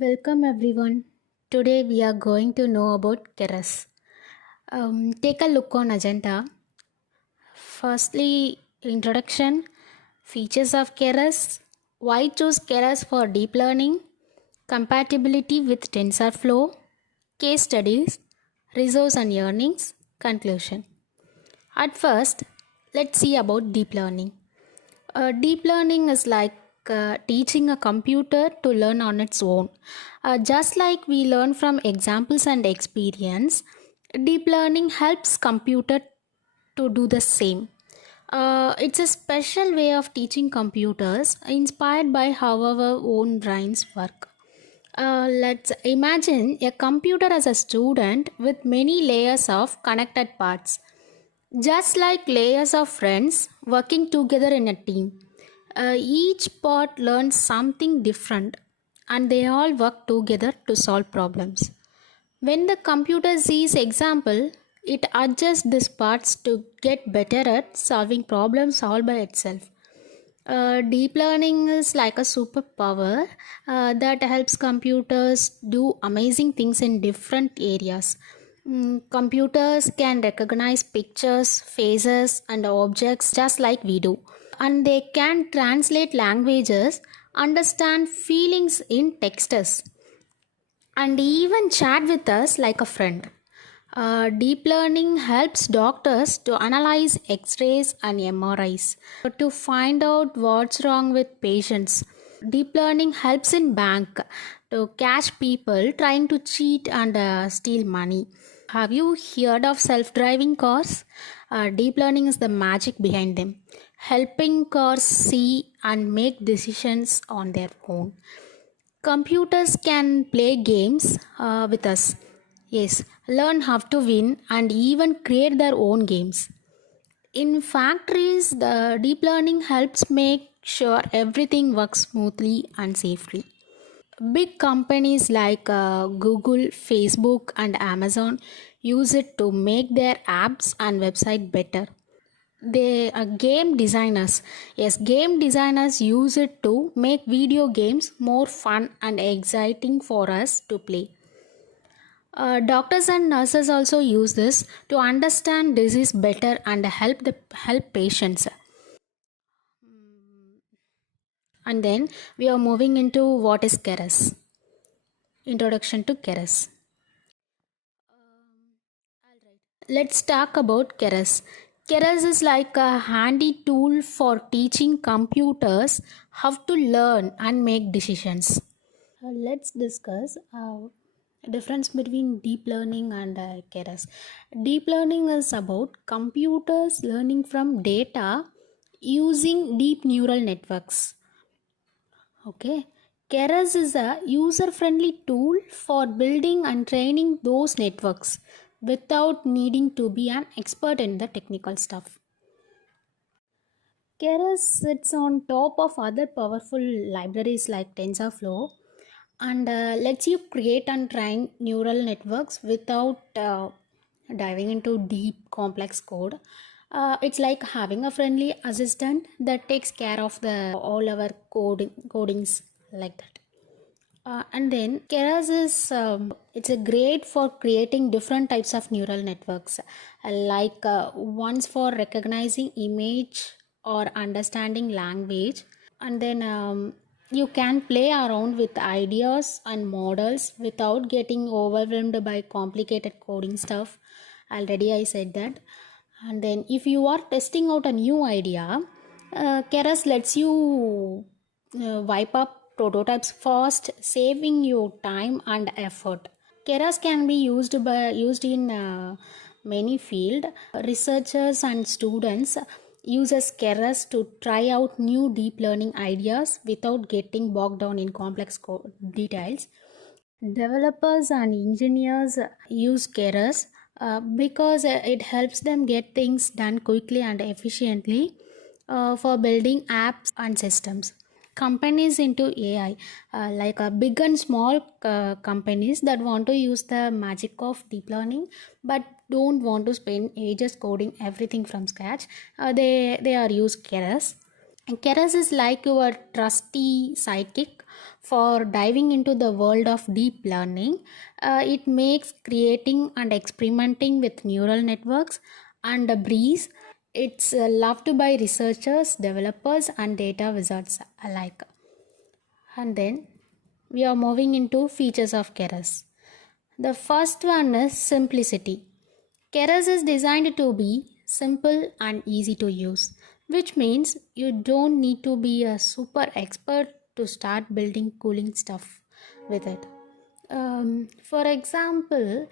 Welcome everyone. Today we are going to know about Keras. Take a look on agenda. Firstly, introduction, features of Keras, why choose Keras for deep learning, compatibility with TensorFlow, case studies, resource and earnings, conclusion. At first, let's see about deep learning. Deep learning is like teaching a computer to learn on its own. Just like we learn from examples and experience, deep learning helps computer to do the same. It's a special way of teaching computers inspired by how our own brains work. Let's imagine a computer as a student with many layers of connected parts. Just like layers of friends working together in a team, each part learns something different and they all work together to solve problems. When the computer sees example, it adjusts these parts to get better at solving problems all by itself. Deep learning is like a superpower that helps computers do amazing things in different areas. Computers can recognize pictures, faces, and objects just like we do. And they can translate languages, understand feelings in texts, and even chat with us like a friend. Deep learning helps doctors to analyze x-rays and MRIs to find out what's wrong with patients. Deep learning helps in bank to catch people trying to cheat and steal money. Have you heard of self-driving cars? Deep learning is the magic behind them, helping cars see and make decisions on their own. Computers can play games with us. Yes, learn how to win and even create their own games. In factories, the deep learning helps make sure everything works smoothly and safely. Big companies like Google, Facebook, and Amazon use it to make their apps and website better. They are game designers. Yes, game designers use it to make video games more fun and exciting for us to play. Doctors and nurses also use this to understand disease better and help patients. And then we are moving into what is Keras. Introduction to Keras. Let's talk about Keras. Keras is like a handy tool for teaching computers how to learn and make decisions. Let's discuss difference between deep learning and Keras. Deep learning is about computers learning from data using deep neural networks. Okay. Keras is a user-friendly tool for building and training those networks without needing to be an expert in the technical stuff. Keras sits on top of other powerful libraries like TensorFlow and lets you create and train neural networks without diving into deep complex code. It's like having a friendly assistant that takes care of the all our codings like that. And then Keras is it's a great for creating different types of neural networks, like ones for recognizing image or understanding language, and then you can play around with ideas and models without getting overwhelmed by complicated coding stuff. Already I said that. And then if you are testing out a new idea, Keras lets you wipe up prototypes fast, saving you time and effort. Keras can be used in many field. Researchers and students uses Keras to try out new deep learning ideas without getting bogged down in complex details. Developers and engineers use Keras because it helps them get things done quickly and efficiently for building apps and systems. Companies into AI, like big and small companies that want to use the magic of deep learning but don't want to spend ages coding everything from scratch, they are use Keras. And Keras is like your trusty sidekick for diving into the world of deep learning. It makes creating and experimenting with neural networks and a breeze. It's loved by researchers, developers, and data wizards alike. And then we are moving into features of Keras. The first one is simplicity. Keras is designed to be simple and easy to use, which means you don't need to be a super expert to start building cooling stuff with it. For example,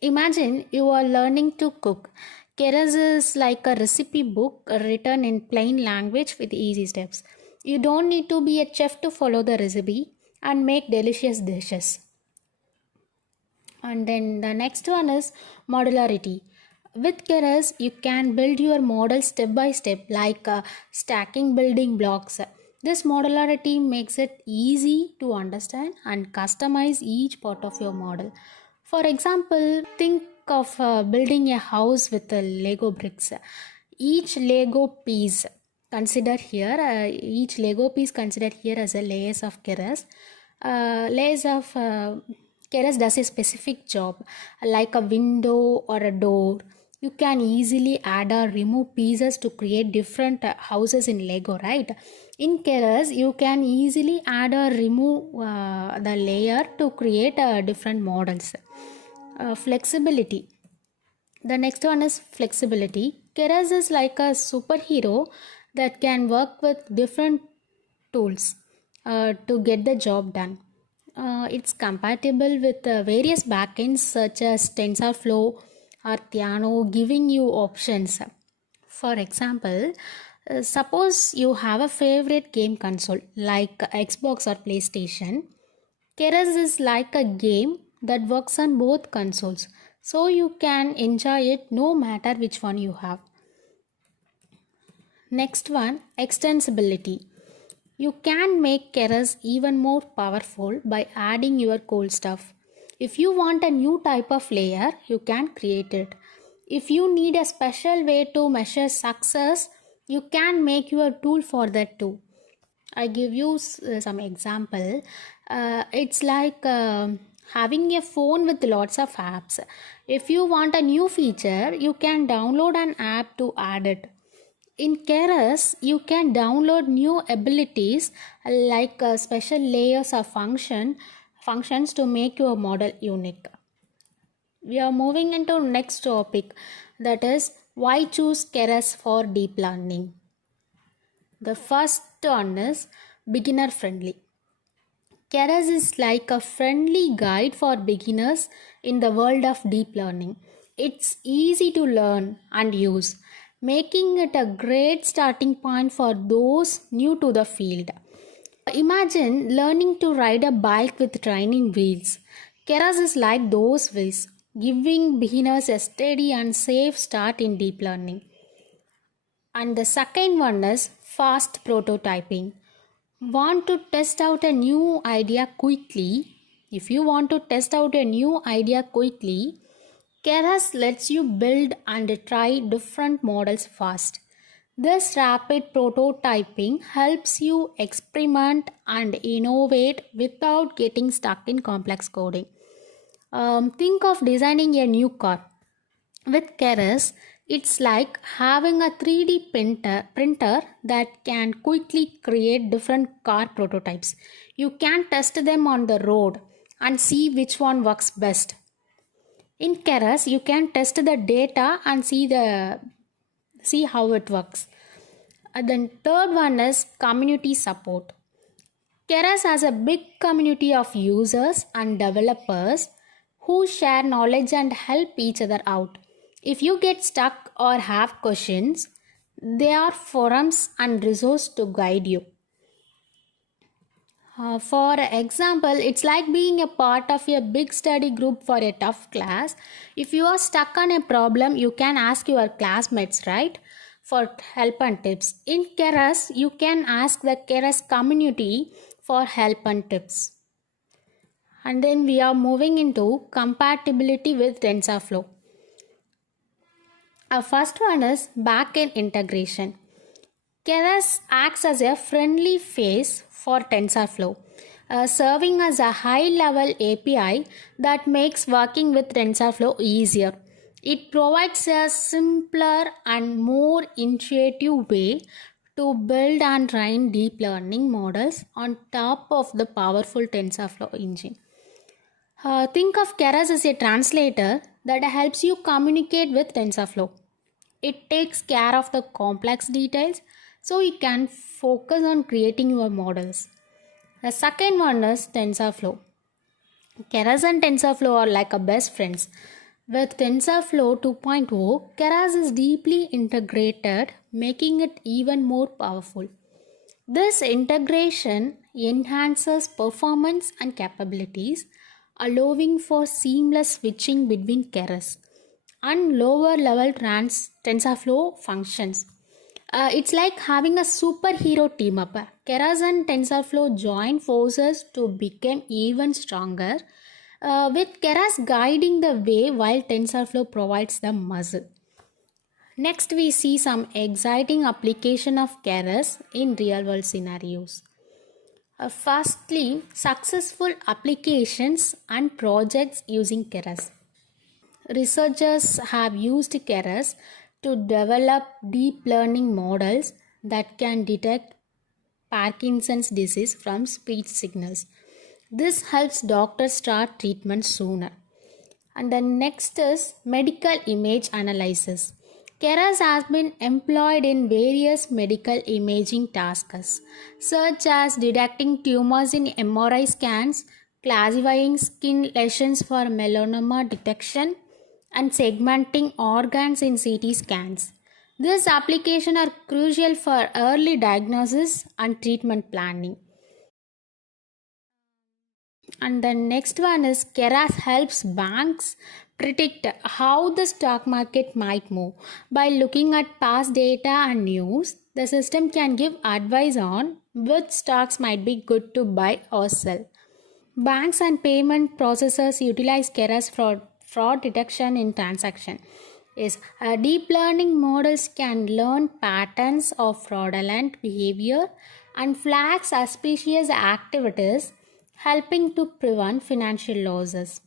imagine you are learning to cook. Keras is like a recipe book written in plain language with easy steps. You don't need to be a chef to follow the recipe and make delicious dishes. And then the next one is modularity. With Keras, you can build your model step by step, like stacking building blocks. This modularity makes it easy to understand and customize each part of your model. For example, think of building a house with Lego bricks. Each Lego piece each Lego piece considered here as a layers of Keras. Layers of Keras does a specific job, like a window or a door. You can easily add or remove pieces to create different houses in Lego, right? In Keras, you can easily add or remove the layer to create different models. Flexibility. The next one is flexibility. Keras is like a superhero that can work with different tools to get the job done. It's compatible with various backends such as TensorFlow or Theano, giving you options. For example, suppose you have a favorite game console like Xbox or PlayStation. Keras is like a game that works on both consoles, so you can enjoy it no matter which one you have. Next one, extensibility. You can make Keras even more powerful by adding your cool stuff. If you want a new type of layer, you can create it. If you need a special way to measure success, you can make your tool for that too. I give you some example. It's like having a phone with lots of apps. If you want a new feature, you can download an app to add it. In Keras, you can download new abilities like special layers of functions to make your model unique. We are moving into next topic, that is why choose Keras for deep learning. The first one is beginner friendly. Keras is like a friendly guide for beginners in the world of deep learning. It's easy to learn and use, making it a great starting point for those new to the field. Imagine learning to ride a bike with training wheels. Keras is like those wheels, giving beginners a steady and safe start in deep learning. And the second one is fast prototyping. Want to test out a new idea quickly? If you want to test out a new idea quickly, Keras lets you build and try different models fast. This rapid prototyping helps you experiment and innovate without getting stuck in complex coding. Think of designing a new car. With Keras, it's like having a 3D printer that can quickly create different car prototypes. You can test them on the road and see which one works best. In Keras, you can test the data and see how it works. And then third one is community support. Keras has a big community of users and developers who share knowledge and help each other out. If you get stuck or have questions, there are forums and resources to guide you. For example, it's like being a part of a big study group for a tough class. If you are stuck on a problem, you can ask your classmates, right? For help and tips. In Keras, you can ask the Keras community for help and tips. And then we are moving into compatibility with TensorFlow. Our first one is backend integration. Keras acts as a friendly face for TensorFlow, serving as a high-level API that makes working with TensorFlow easier. It provides a simpler and more intuitive way to build and train deep learning models on top of the powerful TensorFlow engine. Think of Keras as a translator that helps you communicate with TensorFlow. It takes care of the complex details so you can focus on creating your models. The second one is TensorFlow. Keras and TensorFlow are like a best friends. With TensorFlow 2.0, Keras is deeply integrated, making it even more powerful. This integration enhances performance and capabilities, allowing for seamless switching between Keras and lower level TensorFlow functions. It's like having a superhero team up. Keras and TensorFlow join forces to become even stronger, with Keras guiding the way while TensorFlow provides the muscle. Next, we see some exciting application of Keras in real-world scenarios. Firstly, successful applications and projects using Keras. Researchers have used Keras to develop deep learning models that can detect Parkinson's disease from speech signals. This helps doctors start treatment sooner. And the next is medical image analysis. Keras has been employed in various medical imaging tasks, such as detecting tumors in MRI scans, classifying skin lesions for melanoma detection, and segmenting organs in CT scans. These applications are crucial for early diagnosis and treatment planning. And the next one is Keras helps banks predict how the stock market might move. By looking at past data and news, the system can give advice on which stocks might be good to buy or sell. Banks and payment processors utilize Keras for fraud detection in transaction. Yes, deep learning models can learn patterns of fraudulent behavior and flag suspicious activities, helping to prevent financial losses.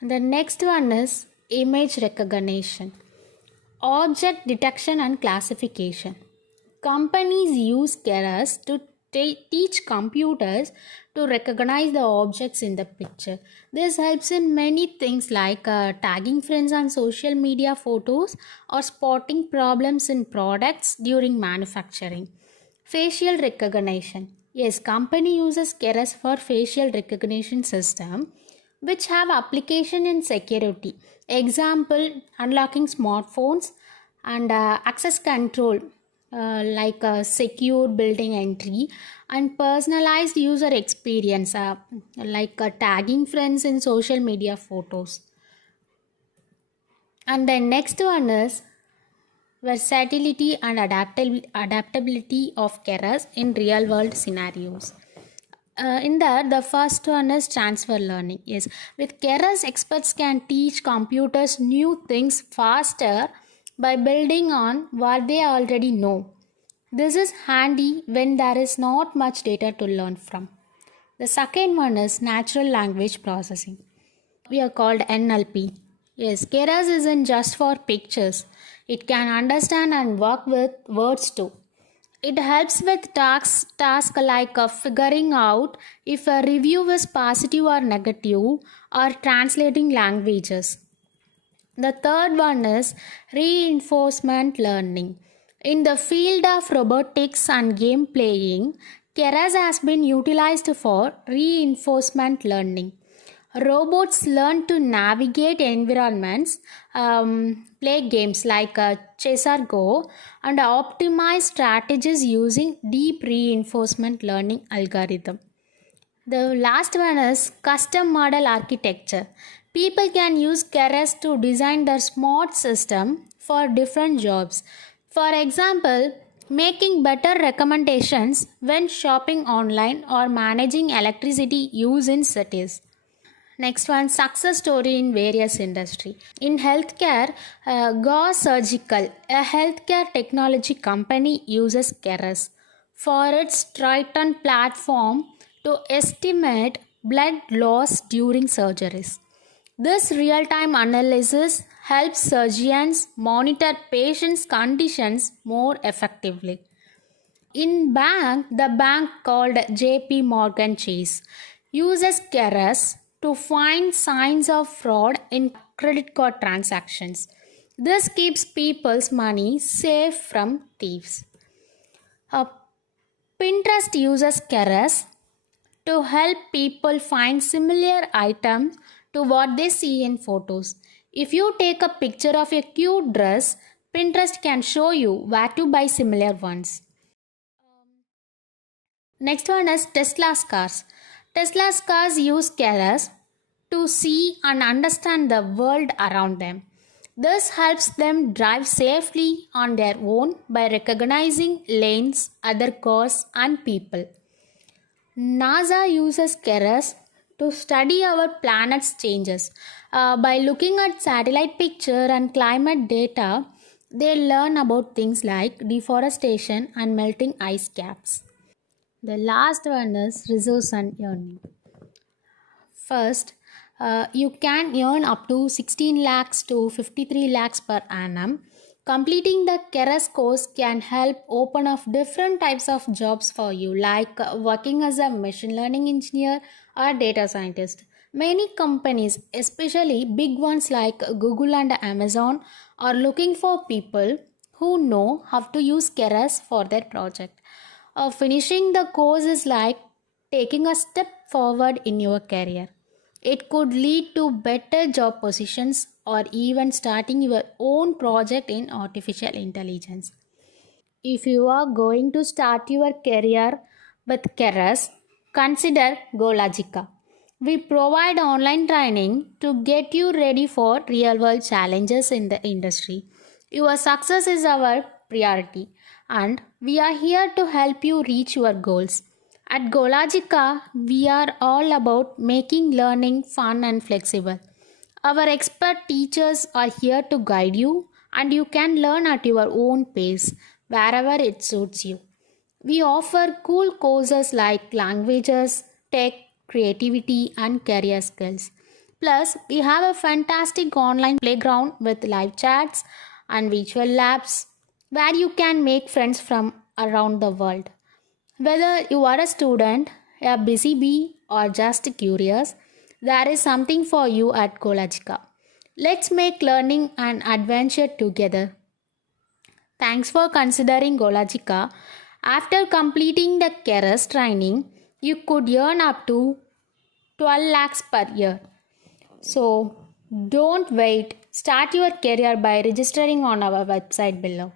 The next one is image recognition, object detection and classification. Companies use Keras to teach computers to recognize the objects in the picture. This helps in many things like tagging friends on social media photos or spotting problems in products during manufacturing. Facial recognition. Yes, company uses Keras for facial recognition system which have application in security. Example, unlocking smartphones and access control like secure building entry and personalized user experience like tagging friends in social media photos. And the next one is versatility and adaptability of Keras in real world scenarios. In that, the first one is transfer learning. Yes, with Keras, experts can teach computers new things faster by building on what they already know. This is handy when there is not much data to learn from. The second one is natural language processing. We are called NLP. Yes, Keras isn't just for pictures. It can understand and work with words too. It helps with tasks like figuring out if a review is positive or negative or translating languages. The third one is reinforcement learning. In the field of robotics and game playing, Keras has been utilized for reinforcement learning. Robots learn to navigate environments, play games like chess or go, and optimize strategies using deep reinforcement learning algorithm. The last one is custom model architecture. People can use Keras to design their smart system for different jobs. For example, making better recommendations when shopping online or managing electricity use in cities. Next one, success story in various industry. In healthcare, Gauss Surgical, a healthcare technology company, uses Keras for its Triton platform to estimate blood loss during surgeries. This real-time analysis helps surgeons monitor patients' conditions more effectively. In the bank called JP Morgan Chase uses Keras to find signs of fraud in credit card transactions. This keeps people's money safe from thieves. Uh, Pinterest uses Keras to help people find similar items to what they see in photos. If you take a picture of a cute dress, Pinterest can show you where to buy similar ones. Next one is Tesla's cars. Tesla's cars use Keras to see and understand the world around them. This helps them drive safely on their own by recognizing lanes, other cars, and people. NASA uses Keras to study our planet's changes. By looking at satellite picture and climate data, they learn about things like deforestation and melting ice caps. The last one is resource and earning. First, you can earn up to 16 lakhs to 53 lakhs per annum. Completing the Keras course can help open up different types of jobs for you, like working as a machine learning engineer or data scientist. Many companies, especially big ones like Google and Amazon, are looking for people who know how to use Keras for their project. Finishing the course is like taking a step forward in your career. It could lead to better job positions or even starting your own project in artificial intelligence. If you are going to start your career with Keras, consider GoLogica. We provide online training to get you ready for real world challenges in the industry. Your success is our priority, and we are here to help you reach your goals. At GoLogica, we are all about making learning fun and flexible. Our expert teachers are here to guide you, and you can learn at your own pace wherever it suits you. We offer cool courses like languages, tech, creativity, and career skills. Plus, we have a fantastic online playground with live chats and virtual labs where you can make friends from around the world. Whether you are a student, a busy bee, or just curious, there is something for you at GoLogica. Let's make learning an adventure together. Thanks for considering GoLogica. After completing the Keras training, you could earn up to 12 lakhs per year. So don't wait. Start your career by registering on our website below.